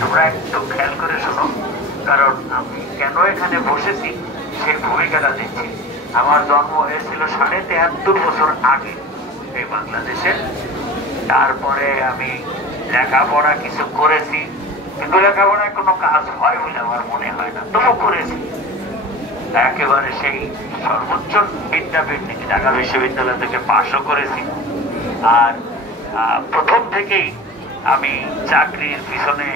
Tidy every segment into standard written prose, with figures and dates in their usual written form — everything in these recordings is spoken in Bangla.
তোমরা একটু খেয়াল করে শোনো, কারণ আমি কেন এখানে বসেছি সেই ভূমিকাটা দিচ্ছি। আমার জন্ম হয়েছিল 73.5 বছর আগে এই বাংলাদেশে। তারপরে আমি লেখাপড়া কিছু করেছি, কিন্তু লেখাপড়ায় কোনো কাজ হয় বলে আমার মনে হয় না, তবু করেছি। একেবারে সেই সর্বোচ্চ বিদ্যাপীঠ থেকে ঢাকা বিশ্ববিদ্যালয় থেকে পাশও করেছি। আর প্রথম থেকেই আমি চাকরির পিছনে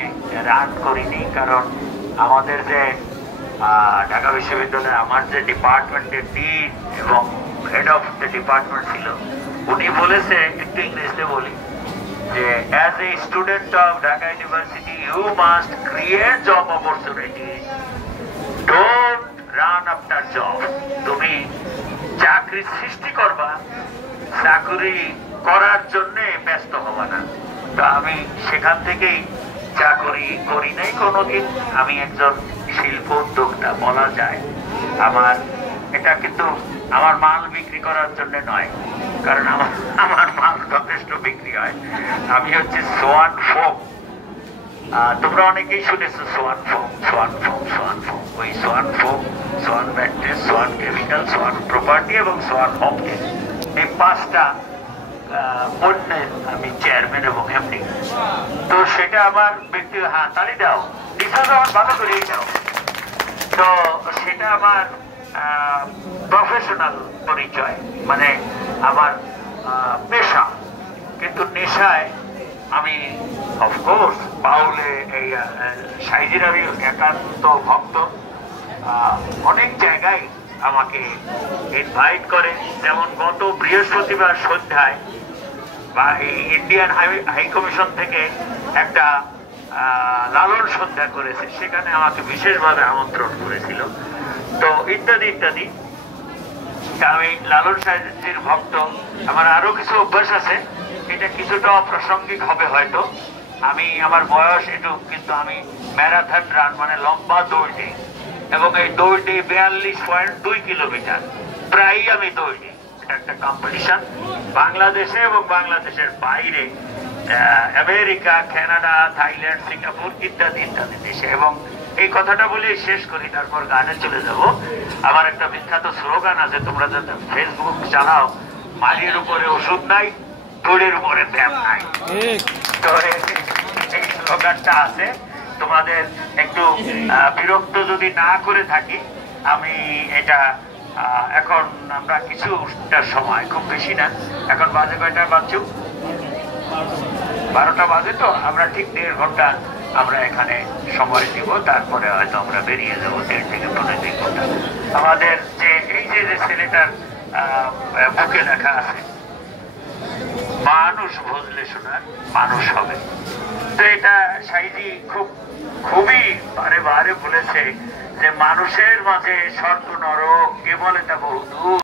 রান করিনি, কারণ আমাদের যে ঢাকা বিশ্ববিদ্যালয়ে আমার যে ডিপার্টমেন্টের ডিন এবং হেড অফ দ্য ডিপার্টমেন্ট ছিল, উনি বলেছে, একটু ইংরেজিতে বলি, যে as a student of Dhaka university you must create job opportunity, don't run after job. তুমি চাকরি সৃষ্টি করবা, চাকরি করার জন্য ব্যস্ত হবা না। তো আমি সেখান থেকেই চাকরি করি নাই কোনোদিন। আমি একজন শিল্প উদ্যোক্তা বলা যায়। আমার এটা কিন্তু আমার মাল বিক্রি করার জন্য নয়, কারণ আমার মাল যথেষ্ট বিক্রি হয়। আমি হচ্ছে সোয়ান ফোম। তোমরা অনেকেই শুনেছো Swan foam, Swan foam, Swan foam. ওই Swan foam, Swan mattress, Swan chemical, Swan property এবং সোয়ান অপটিক্স, এই 5টা পণ্যের আমি চেয়ারম্যান এবং এমডি। তো সেটা আমার ব্যক্তি, হ্যাঁ তালি দাও, দিশা আমার ভালো করেই দাও। তো সেটা আমার প্রফেশনাল পরিচয়, মানে আমার পেশা। কিন্তু নেশায় আমি অফকোর্স বাউলে এই সাইজির আমি একান্ত ভক্ত। অনেক জায়গায় আমাকে ইনভাইট করে, যেমন গত বৃহস্পতিবার সন্ধ্যায় বা এই ইন্ডিয়ান হাই কমিশন থেকে একটা লালন সন্ধ্যা করেছে, সেখানে আমাকে বিশেষভাবে আমন্ত্রণ করেছিল। তো ইত্যাদি ইত্যাদি। আমি লালন সাহেবের ভক্ত। আমার আরো কিছু অভ্যাস আছে, এটা কিছুটা অপ্রাসঙ্গিক হবে হয়তো। আমার বয়স একটু, কিন্তু আমি ম্যারাথন রান মানে লম্বা দৌড় দিই, এবং এই দৌড় দিই 42.2 কিলোমিটার প্রায় আমি দৌড় দিই। এটা একটা কম্পিটিশন বাংলাদেশে এবং বাংলাদেশের বাইরে, আমেরিকা, কানাডা, থাইল্যান্ড, সিঙ্গাপুর ইত্যাদি ইত্যাদি দেশে। এবং এই কথাটা বলে শেষ করি, তারপর গানে চলে যাব। আমার একটা বিখ্যাত স্লোগান আছে, তোমরা যাতে ফেসবুক চালাও, মালির উপরে ওষুধ নাই, দৌড়ের উপরে ব্যায়াম নাই। তো এই স্লোগানটা আছে, তোমাদের একটু বিরক্ত যদি না করে থাকি আমি এটা। এখন আমরা কিছুটার সময়, খুব বেশি না, এখন বাজে কয়টা বাজুক, 12টা বাজে। তো আমরা ঠিক 1.5 ঘন্টা আমরা এখানে সময় দিব, তারপরে হয়তো আমরা বেরিয়ে যাবো 1.5 থেকে 2.5 ঘন্টা। আমাদের যে এই যে ছেলেটার বুকে লেখা আছে, মানুষ বুঝলে শোনার মানুষ হবে। তো এটা সাইজি খুবই বারে বারে বলেছে যে মানুষের মাঝে স্বর্গ নরক কে বলে তা বহুদূর।